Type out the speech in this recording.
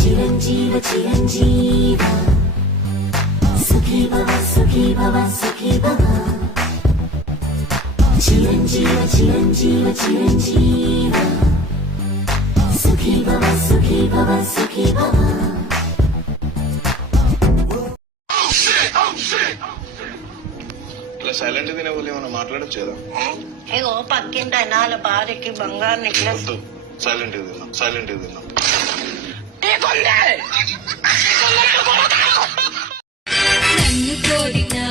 చిరంజీవ చిరంజీవ సుఖీ భవ సుఖీ భవ సుఖీ భవ చిరంజీవ చిరంజీవ చిరంజీవ సుఖీ భవ సుఖీ భవ సుఖీ భవ. ఇలా సైలెంట్ తినే వాళ్ళు ఏమన్నా మాట్లాడచ్చు కదా. ఇగో పక్కింటి అయినా వాళ్ళ భార్యకి బంగారు నెక్లెస్. సైలెంట్ తిన్నాం, సైలెంట్ తిన్నాం. నన్ను కోరినా